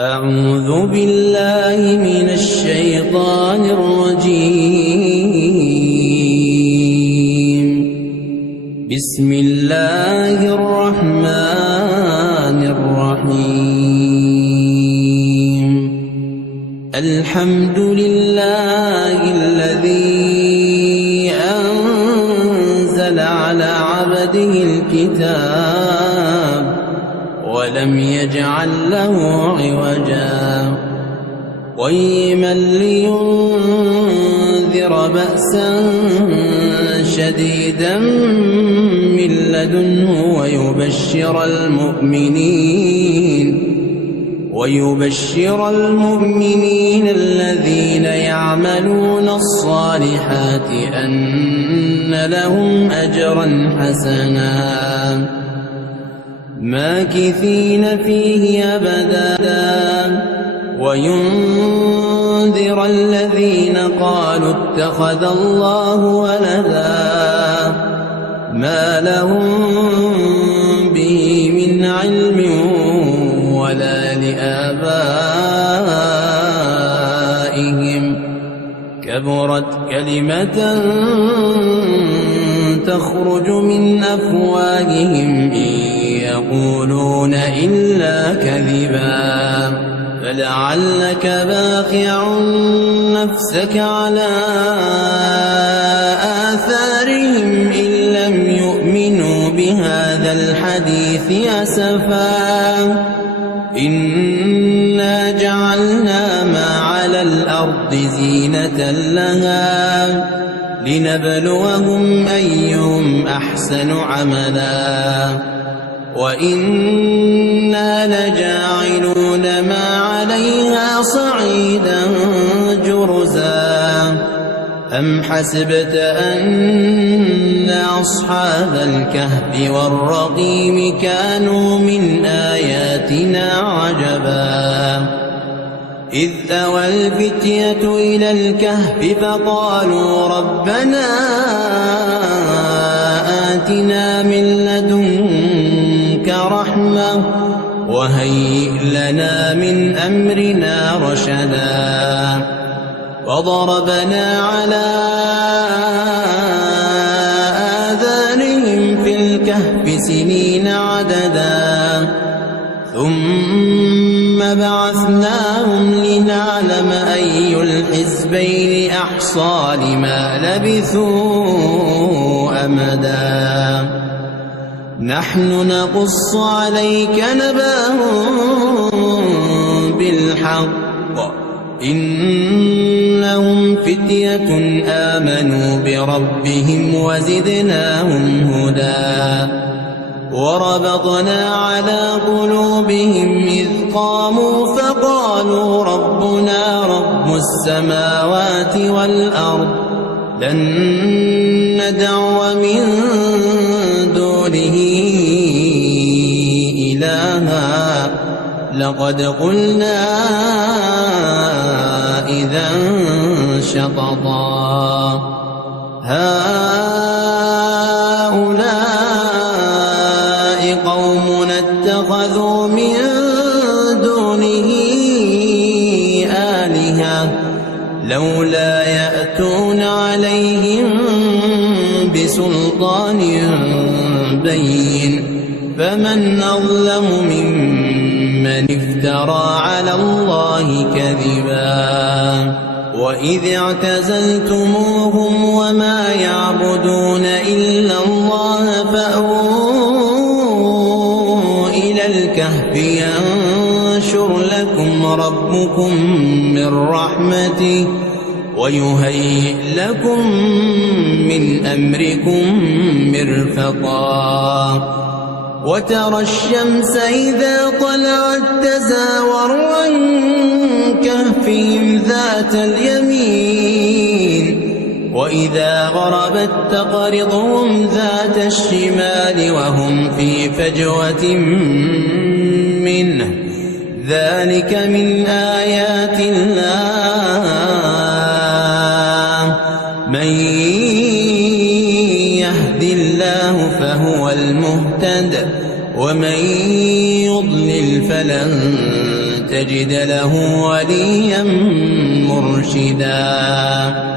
أعوذ بالله من الشيطان الرجيم. بسم الله الرحمن الرحيم. الحمد لله الذي أنزل على عبده الكتاب ولم يجعل له عوجا قيما لينذر بأسا شديدا من لدنه ويبشر المؤمنين الذين يعملون الصالحات أن لهم أجرا حسنا ماكثين فيه أبدا وينذر الذين قالوا اتخذ الله ولدا ما لهم به من علم ولا لآبائهم كبرت كلمة تخرج من أفواههم يقولون إلا كذبا فلعلك باخع نفسك على آثارهم إن لم يؤمنوا بهذا الحديث أسفا إنا جعلنا ما على الأرض زينة لها لنبلوهم أيهم أحسن عملا وإنا لجاعلون ما عليها صعيدا جرزا أم حسبت أن أصحاب الكهف والرقيم كانوا من آياتنا عجبا إذ أوى الفتية إلى الكهف فقالوا ربنا آتنا من لدنك رحمة وهيئ لنا من أمرنا رشدا وضربنا على آذانهم في الكهف سنين عددا ثم بعثناهم لنعلم أي الحزبين أحصى لما لبثوا أمدا نحن نقص عليك نبأهم بالحق إنهم فتية آمنوا بربهم وزدناهم هدى وربطنا على قلوبهم إذ قاموا فقالوا ربنا رب السماوات والأرض لن ندعو من دونه إلها لقد قلنا إذا شططا هؤلاء قومنا اتخذوا من دونه آلهة لولا يأتون عليهم بسلطان بين فمن أظلم ممن افترى على الله كذبا وإذ اعتزلتموهم وما يعبدون إلا الله فأووا إلى الكهف ينشر لكم ربكم من رحمته ويهيئ لكم من أمركم مرفقا وترى الشمس إذا طلعت تزاور عن كهفهم ذات اليمين وإذا غربت تقرضهم ذات الشمال وهم في فجوة منه ذلك من آيات الله من يهد الله فهو المهتد ومن يضلل فلن تجد له وليا مرشدا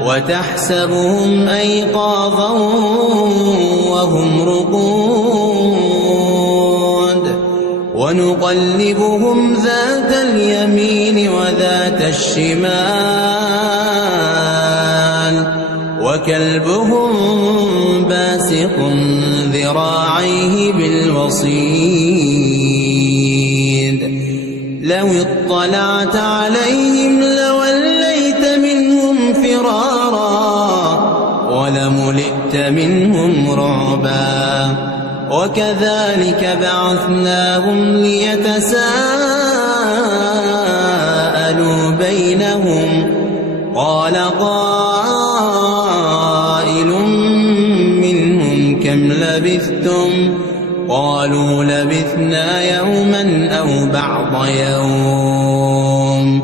وتحسبهم أيقاظا وهم رقود ونقلبهم ذات اليمين وذات الشمال وكلبهم باسط ذراعيه بالوصيد لو اطلعت عليهم لوليت منهم فرارا ولملئت منهم رعبا وكذلك بعثناهم ليتساءلوا بينهم قال قائل منهم كم لبثتم قالوا لبثنا يوما أو بعض يوم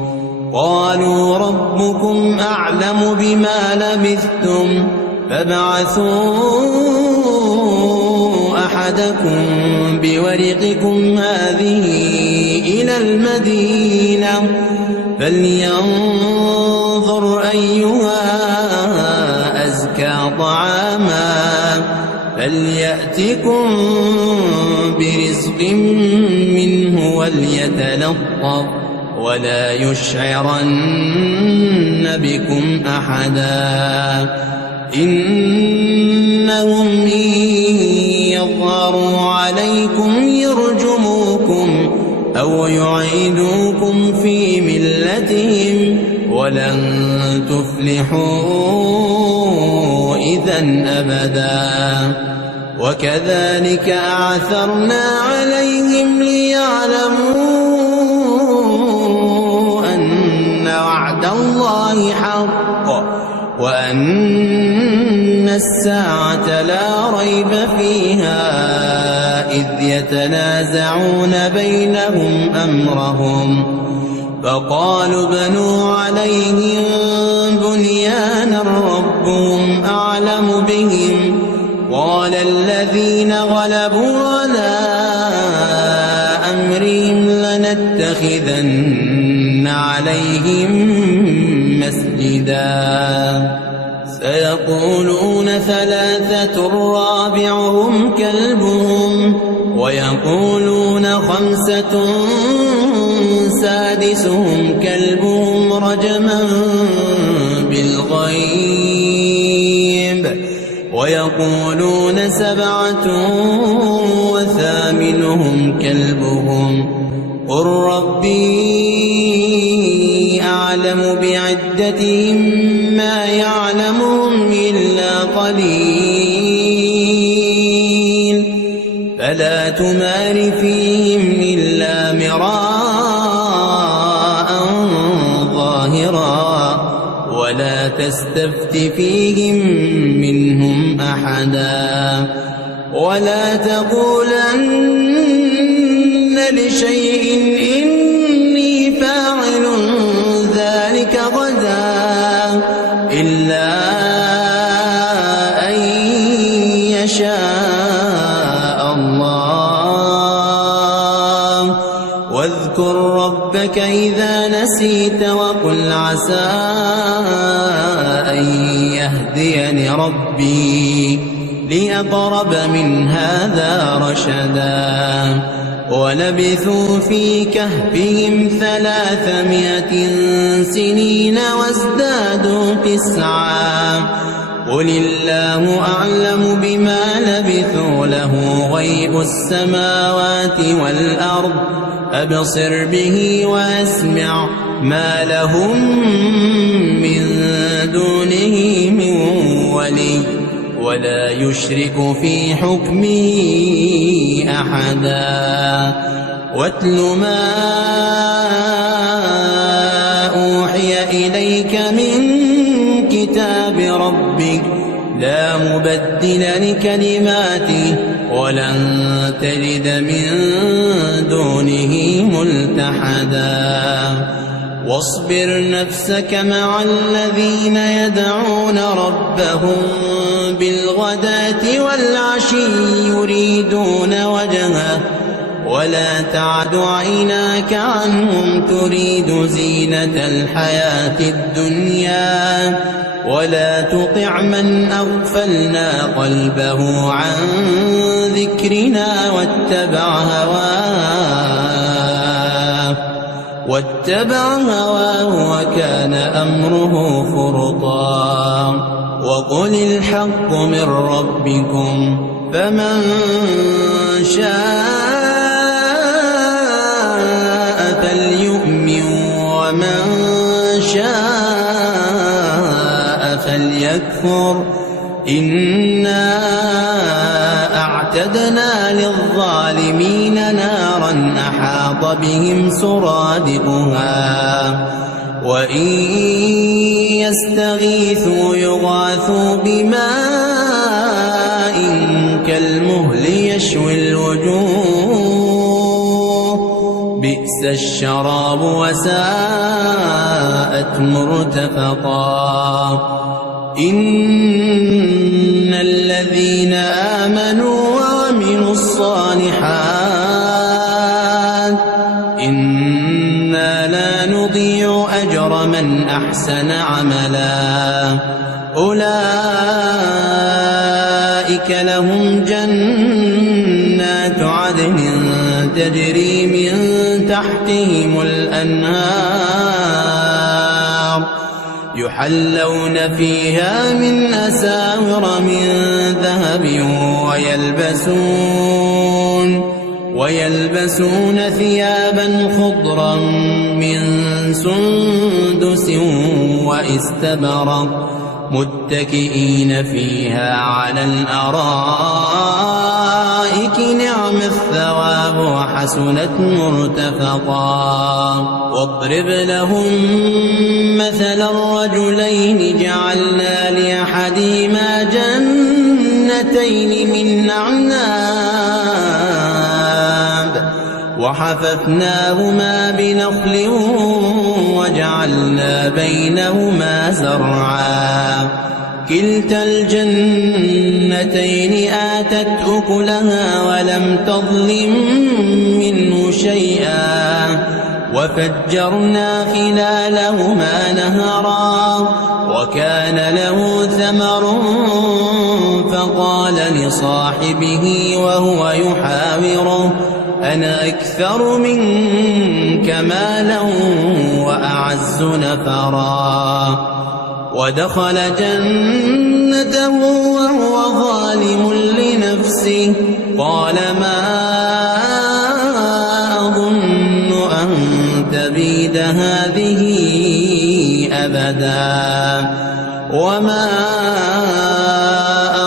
قالوا ربكم أعلم بما لبثتم فابعثوا أحدكم بورقكم هذه إلى المدينة فلينظر أيها أزكى طعاما فليأتكم برزق منه وليتلطف ولا يشعرن بكم أحدا إنهم إن يظهروا عليكم يرجموكم أو يعيدوكم في ملتهم ولن تفلحوا إذن أبدا وكذلك أعثرنا عليهم ليعلموا أن وعد الله حق وأن الساعة لا ريب فيها إذ يتنازعون بينهم أمرهم فقالوا بنوا عليهم بنيانا ربهم أعلم بهم قال الذين غلبوا على أمرهم لنتخذن عليهم مسجدا سيقولون ثلاثة رابعهم كلبهم ويقولون خمسة سادسهم كلبهم رجما بالغيب ويقولون سبعة وثامنهم كلبهم قل ربي أعلم بعدتهم ما يعلمهم إلا قليل فلا تمار فيهم إلا مراء ظاهرا ولا تستفت فيهم منهم أحدا ولا تقولن لشيء إني فاعل ذلك غدا إلا أن يشاء الله واذكر ربك إذا نسيت وقل عسى أن يهديني ربي لأقرب من هذا رشدا ولبثوا في كهفهم 300 سنين وازدادوا 9 قل الله أعلم بما لبثوا له غيب السماوات والأرض أبصر به وأسمع ما لهم من دونه من ولي ولا يشرك في حكمه أحدا واتل ما أوحي إليك من كتاب ربك لا مبدل لكلماته ولن تجد من دونه ملتحدا واصبر نفسك مع الذين يدعون ربهم بالغداة والعشي يريدون وجهه ولا تعد عيناك عنهم تريد زينة الحياة الدنيا ولا تطع من أغفلنا قلبه عن ذكرنا واتبع هواه وكان أمره فرطا وقل الحق من ربكم فمن شاء فليؤمن ومن شاء فليكفر إنا أعتدنا للظالمين نارا أحاط بهم سرادقها وإن يستغيثوا يغاثوا بماء كالمهل يشوي الوجوه بئس الشراب وساءت مرتفقا إن الذين آمنوا وعملوا الصالحات إنا لا نضيع أجر من أحسن عملا أولئك لهم جنات عدن تجري من تحتهم الأنهار يحلون فيها من أساور من ذهب ويلبسون ثيابا خضرا من سندس واستبرق متكئين فيها على الأرائك نعم الثواب وحسنت مرتفقا واضرب لهم مثل الرجلين جعلنا لأحدهما جنتين من أعناب وحففناهما بنخل وجعلنا بينهما زرعا كلتا الجنتين آتت أكلها ولم تظلم منه شيئا وفجرنا خلالهما نهرا وكان له ثمر فقال لصاحبه وهو يحاوره أنا أكثر منك مالا وأعز نفرا ودخل جنته وهو ظالم لنفسه قال ما أظن أن تبيد هذه أبدا وما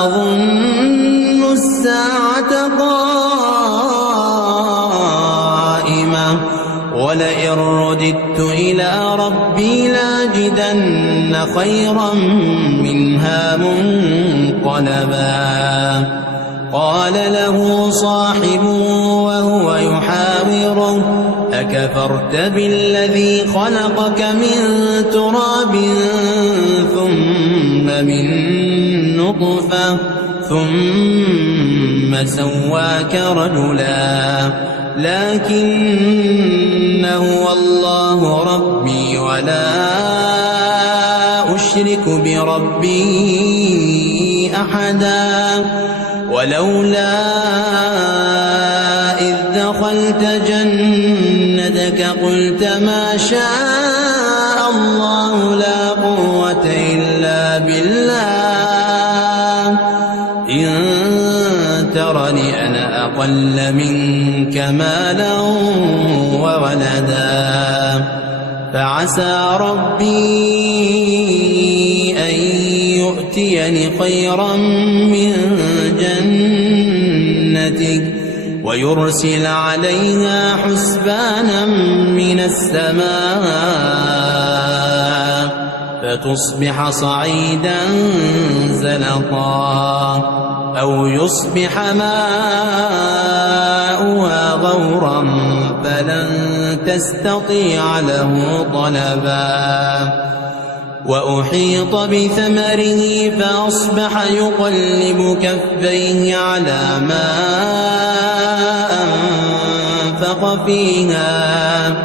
أظن الساعة قائمة ولئن رددت إلى ربي لاجدن خيرا منها منقلبا قال له صاحبه وهو يحاوره أكفرت بالذي خلقك من تراب ثم من نطفة ثم سواك رجلا لكن هو الله ربي ولا أشرك بربي أحدا ولولا إذ دخلت جنتك قلت ما شاء الله لا قوة إلا بالله إن ترني أنا أقل منك مالا وولدا فعسى ربي أن يؤتيني خيرا من جنتك ويرسل عليها حسبانا من السماء فتصبح صعيدا زلقا أو يصبح ماؤها غورا فلن تستطيع له طلبا وأحيط بثمره فأصبح يقلب كفيه على ما ونفخ فيها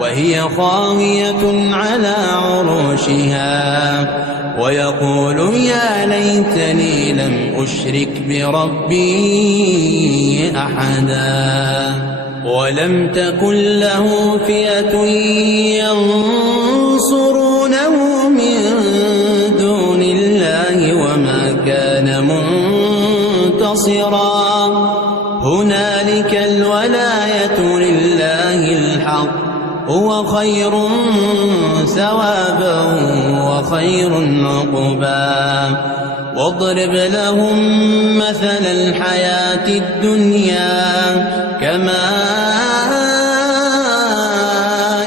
وهي خاوية على عروشها ويقول يا ليتني لم أشرك بربي أحدا ولم تكن له فئة ينصرونه من دون الله وما كان منتصرا هنالك الولاية لله الحق هو خير ثوابا وخير عقبا واضرب لهم مثل الحياة الدنيا كماء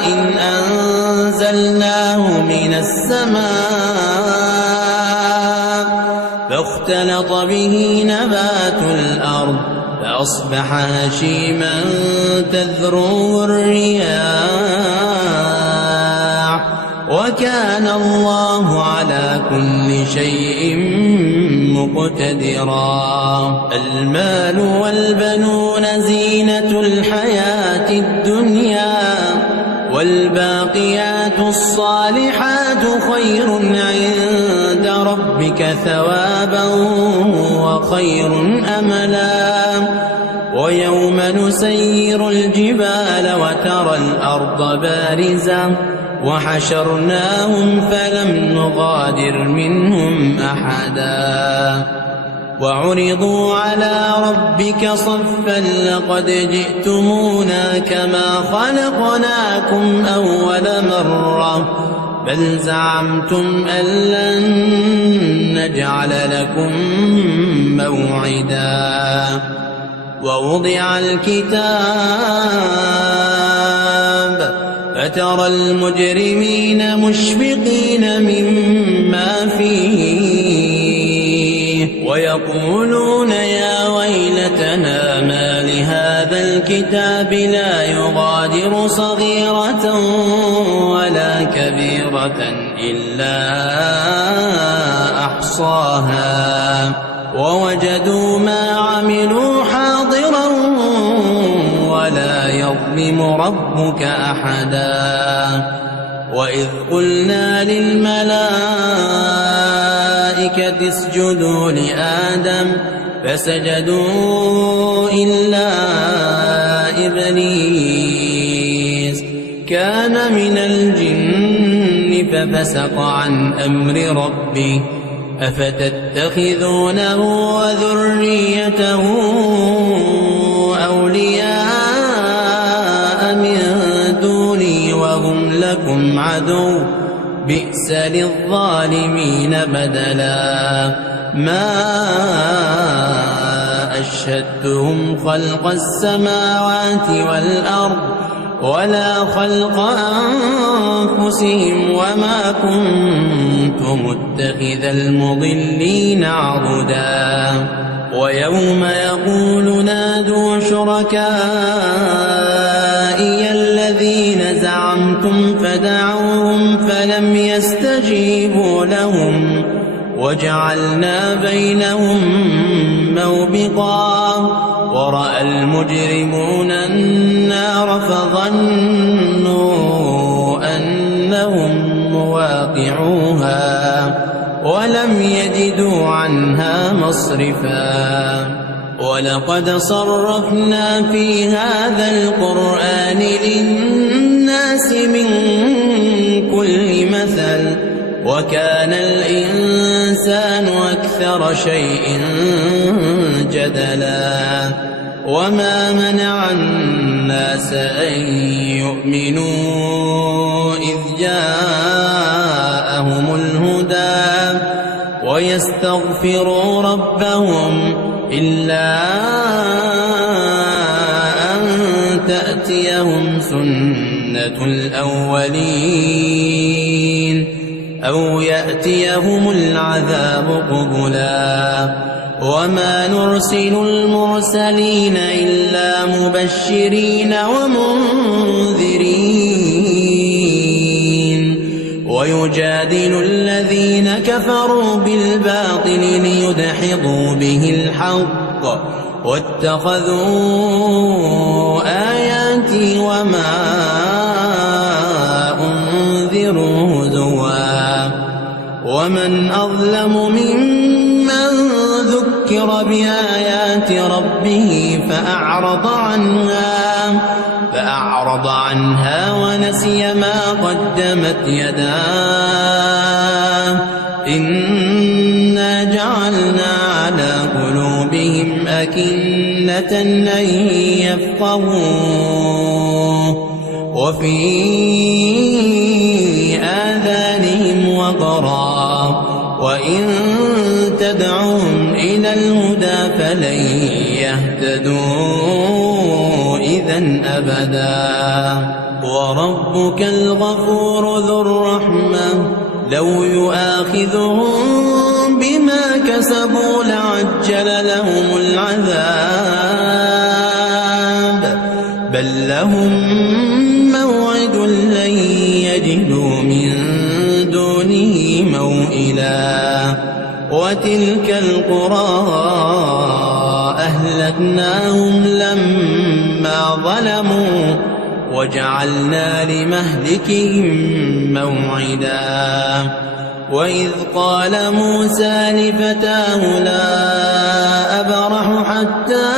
إن أنزلناه من السماء فاختلط به نبات الأرض فأصبح هشيما تذروه الرياح وكان الله على كل شيء مقتدرا المال والبنون زينة الحياة الدنيا والباقيات الصالحات خير عند ربك ثوابا وخير أملا ويوم نسير الجبال وترى الأرض بارزة وحشرناهم فلم نغادر منهم أحدا وعرضوا على ربك صفا لقد جئتمونا كما خلقناكم أول مرة بل زعمتم أن لن نجعل لكم موعدا ووضع الكتاب فترى المجرمين مشفقين مما فيه ويقولون يا ويلتنا ما لهذا الكتاب لا يغادر صغيرة ولا كبيرة إلا أحصاها ووجدوا ما عملوا حاضرا ولا يظلم ربك أحدا وإذ قلنا للملائكة اسجدوا لآدم فسجدوا إلا إبليس كان من الجن ففسق عن أمر ربه أفتتخذونه وذريته أولياء من دوني وهم لكم عدو بئس للظالمين بدلا ما أشهدتهم خلق السماوات والأرض ولا خلق أنفسهم وما كنت متخذ المضلين عضدا ويوم يقول نادوا شركائي الذين زعمتم فدعوهم فلم يستجيبوا لهم وجعلنا بينهم موبقا ورأى المجرمون النار فظنوا أنهم مواقعوها ولم يجدوا عنها مصرفا ولقد صرفنا في هذا القرآن للناس من كل مثل وكان الإنسان أكثر شيء جدلا وما منع الناس أن يؤمنوا إذ جاءهم الهدى ويستغفروا ربهم إلا أن تأتيهم سنة الأولين أو يأتيهم العذاب قبلا وما نرسل المرسلين إلا مبشرين ومنذرين ويجادل الذين كفروا بالباطل ليدحضوا به الحق واتخذوا آيات آياتي وما أنذروا هزوا ومن أظلم ممن ذكر بآيات ربه فأعرض عنها ونسي ما قدمت يداه إنا جعلنا على قلوبهم أكنة أن يفقهوه وفي آذانهم وقرا وإن تدعوهم إلى الهدى فلن يهتدوا إذا أبدا وربك الغفور ذو الرحمة لو يؤاخذهم بما كسبوا لعجل لهم العذاب بل لهم موعد لن يجدوا من دونه موئلا وتلك القرى أهلكناهم لما ظلموا وجعلنا لمهلكهم موعدا وإذ قال موسى لفتاه لا أبرح حتى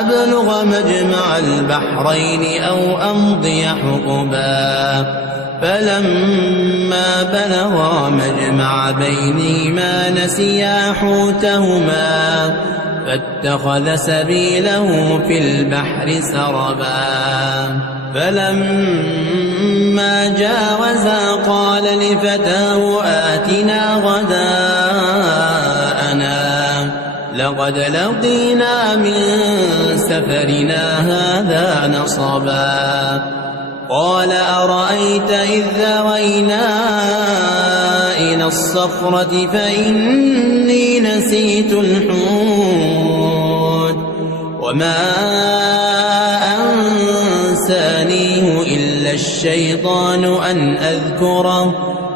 أبلغ مجمع البحرين أو أمضي حقبا فلما بلغا مجمع بينهما نسيا حوتهما فاتخذ سبيله في البحر سربا فلما جاوزا قال لفتاه آتنا غداءنا لقد لقينا من سفرنا هذا نصبا قال أرأيت إذ ذوينا إلى الصخرة فإني نسيت الحوت وما أنسانيه إلا الشيطان أن أذكره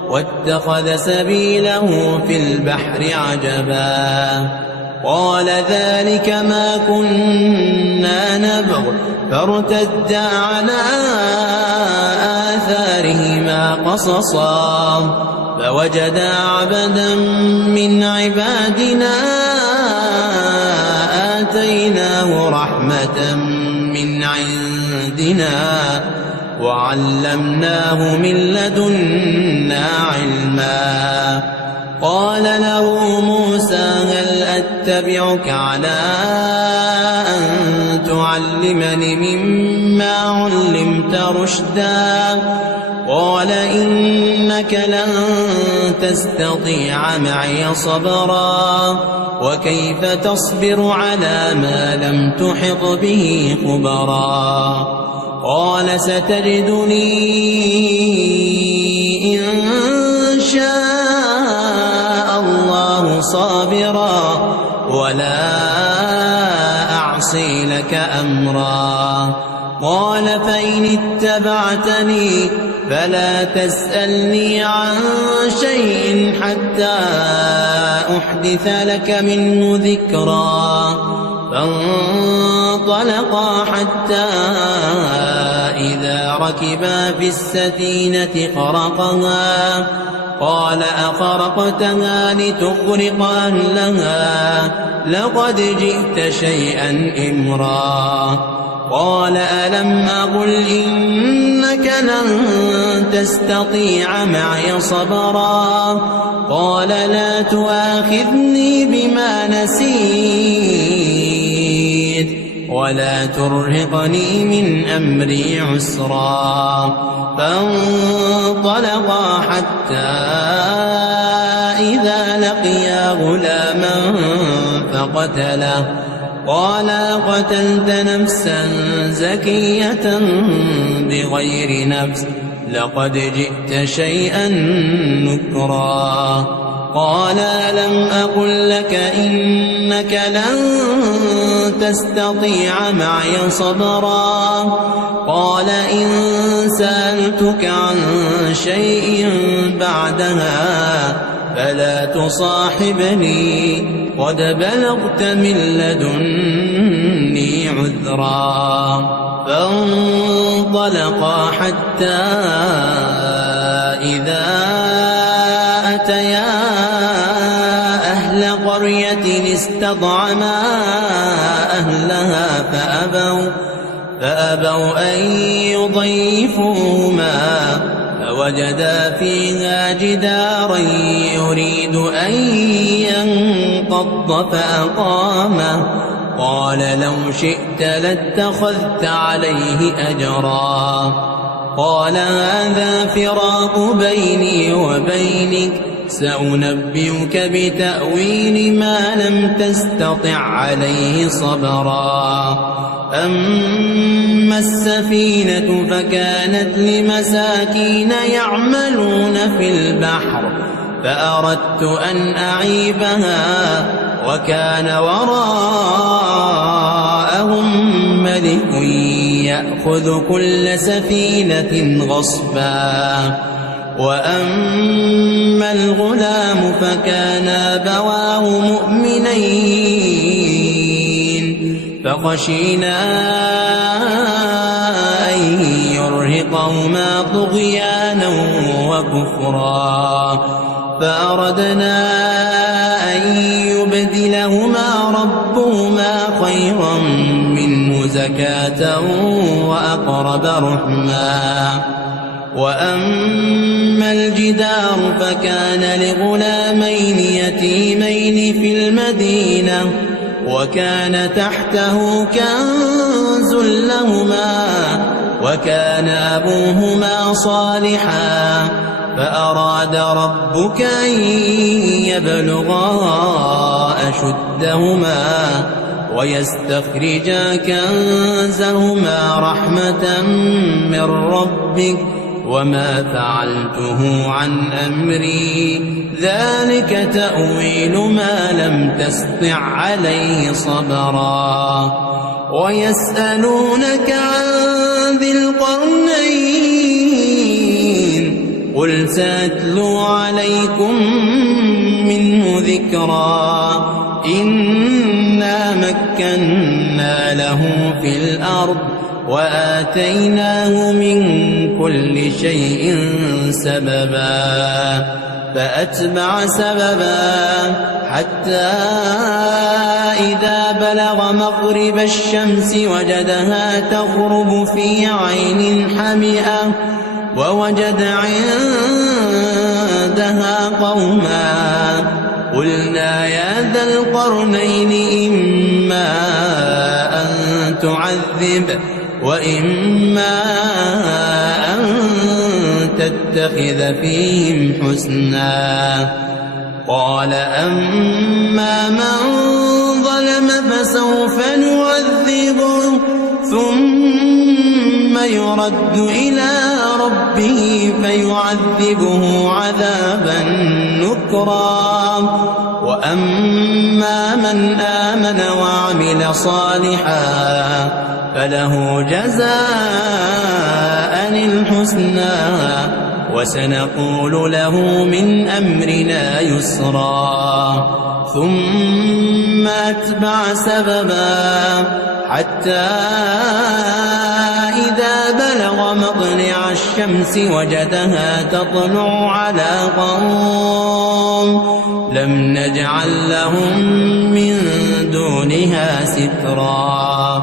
واتخذ سبيله في البحر عجبا قال ذلك ما كنا نبغ فارتدا على آثارهما قصصا فوجدا عبدا من عبادنا آتيناه رحمة من عندنا وعلمناه من لدنا علما قال له موسى هل أتبعك على أن تعلمني مما علمت رشدا قال إنك لن تستطيع معي صبرا وكيف تصبر على ما لم تحط به خبرا قال ستجدني إن شاء الله صابرا ولا أعصي لك أمرا قال فإن اتبعتني فلا تسألني عن شيء حتى أحدث لك منه ذكرا فانطلقا حتى إذا ركبا في السفينة خرقها قال أخرقتها لتغرق أهلها لقد جئت شيئا إمرا قال ألم أقل إنك لن تستطيع معي صبرا قال لا تؤاخذني بما نسيت ولا ترهقني من أمري عسرا فانطلقا حتى إذا لقيا غلاما فقتله قال قتلت نفسا زكية بغير نفس لقد جئت شيئا نكرا قال لم أقل لك إنك لن تستطيع معي صبرا قال إن سألتك عن شيء بعدها فلا تصاحبني قد بلغت من لدني عذرا. فانطلقا حتى إذا أتيا أهل قرية استطعما أهلها فأبوا أن يضيفوهما فوجدا فيها جدارا يريد أن ينقض فأقامه. قال لو شئت لاتخذت عليه أجرا. قال هذا فراق بيني وبينك سأنبئك بتأويل ما لم تستطع عليه صبرا. أما السفينة فكانت لمساكين يعملون في البحر فأردت أن أعيبها وكان وراءهم ملك يأخذ كل سفينة غصبا. وأما الغلام فكان أبواه مؤمنين فخشينا أن يرهقهما طغيانا وكفرا فأردنا أن يبدلهما ربهما خيرا منه زكاة وأقرب رحما. وأما الجدار فكان لغلامين يتيمين في المدينة وكان تحته كنز لهما وكان أبوهما صالحا فأراد ربك أن يبلغا أشدهما ويستخرجا كنزهما رحمة من ربك وما فعلته عن أمري ذلك تأويل ما لم تسطع عليه صبرا. ويسألونك عن ذي القرنين قل سأتلو عليكم منه ذكرا. إنا مكنا له في الأرض وآتيناه من كل شيء سببا. فأتبع سببا حتى إذا بلغ مغرب الشمس وجدها تغرب في عين حمئة ووجد عندها قوما قلنا يا ذا القرنين إما أن تعذب وإما أن تتخذ فيهم حسنا. قال أما من ظلم فسوف نعذبه ثم يرد إلى ربه فيعذبه عذابا نكرا. وأما من آمن وعمل صالحا فله جزاء الحسنى وسنقول له من أمرنا يسرا. ثم أتبع سببا حتى إذا بلغ مطلع الشمس وجدها تطلع على قوم لم نجعل لهم من دونها سترا.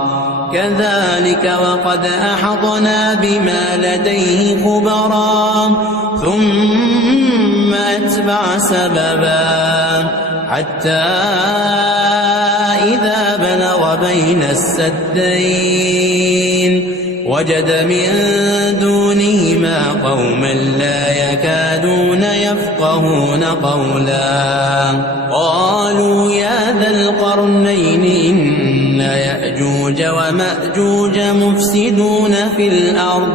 كذلك وقد أحطنا بما لديه خبرا. ثم أتبع سببا حتى إذا بلغ بين السدين وجد من دونهما قوما لا يكادون يفقهون قولا. قالوا يا ذا القرنين إن يأجوج ومأجوج مفسدون في الأرض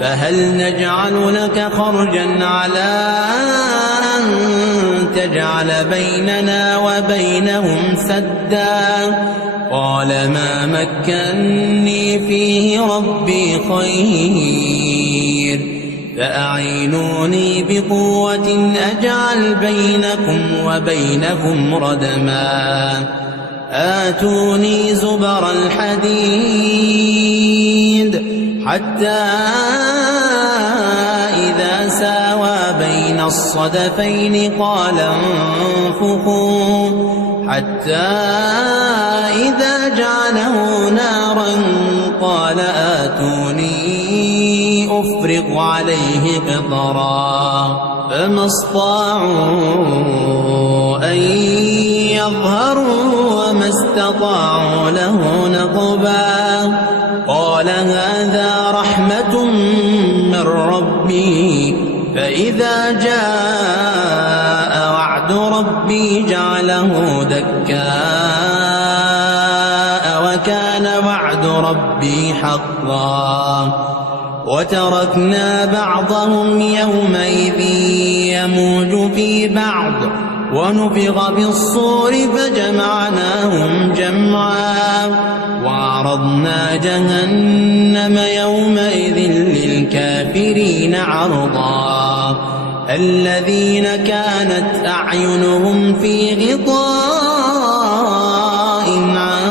فهل نجعل لك خرجا على أن تجعل بيننا وبينهم سدا؟ قال ما مكني فيه ربي خير فأعينوني بقوة أجعل بينكم وبينهم ردما آتوني زبر الحديد حتى إذا ساوى بين الصدفين قال انفخوا حتى إذا جعله نارا قال آتوني أفرغ عليه قطرا فما استطاعوا أن يظهروا وما استطاعوا له نقبا قال هذا رحمة من ربي فإذا جاء وعد ربي جعله دكاء وكان وعد ربي حقا وتركنا بعضهم يومئذ يموج في بعض ونفخ في الصور فجمعناهم جمعا وعرضنا جهنم يومئذ للكافرين عرضا الذين كانت أعينهم في غطاء عن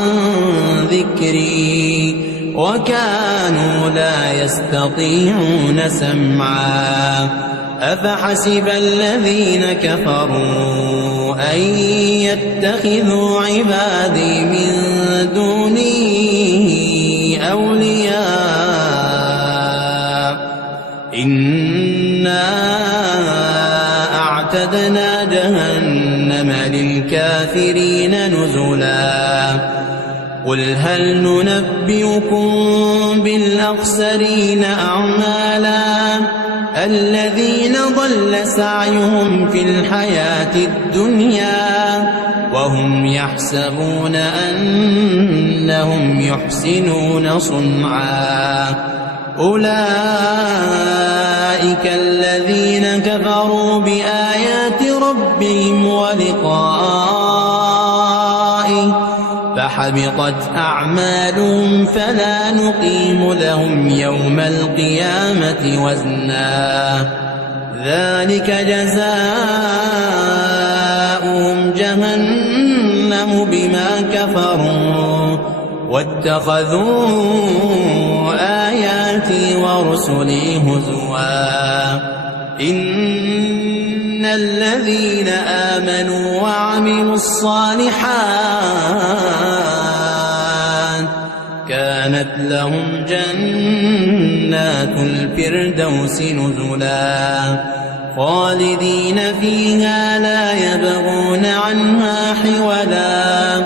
ذكري وكانوا لا يستطيعون سمعا أفحسب الذين كفروا أن يتخذوا عبادي من دوني أولياء إنا أعتدنا جهنم للكافرين نزلا قل هل ننبئكم بالأخسرين أعمالا الذين ضل سعيهم في الحياة الدنيا وهم يحسبون أنهم يحسنون صنعا أولئك الذين كفروا بآيات ربهم ولقائه فحبطت أعمالهم فلا نقيم لهم يوم القيامة وزنا ذلك جزاؤهم جهنم بما كفروا واتخذوا آياتي ورسلي هزوا إن الذين آمنوا وعملوا الصالحات كانت لهم جنات الفردوس نزلا خالدين فيها لا يبغون عنها حولا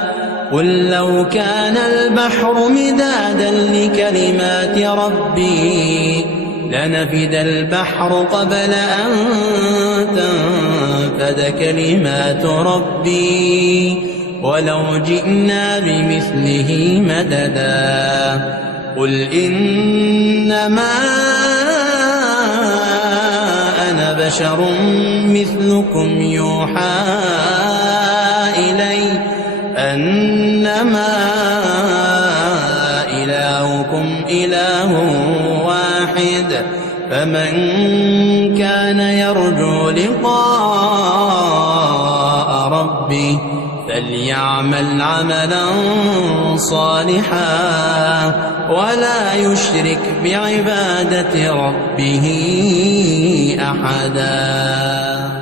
قل لو كان البحر مدادا لكلمات ربي لنفد البحر قبل أن تنفد كلمات ربي ولو جئنا بمثله مددا قل إنما أنا بشر مثلكم يوحى إلي أنما إلهكم إله واحد فمن كان يرجو لقاء ربه فليعمل عملا صالحا ولا يشرك بعبادة ربه أحدا.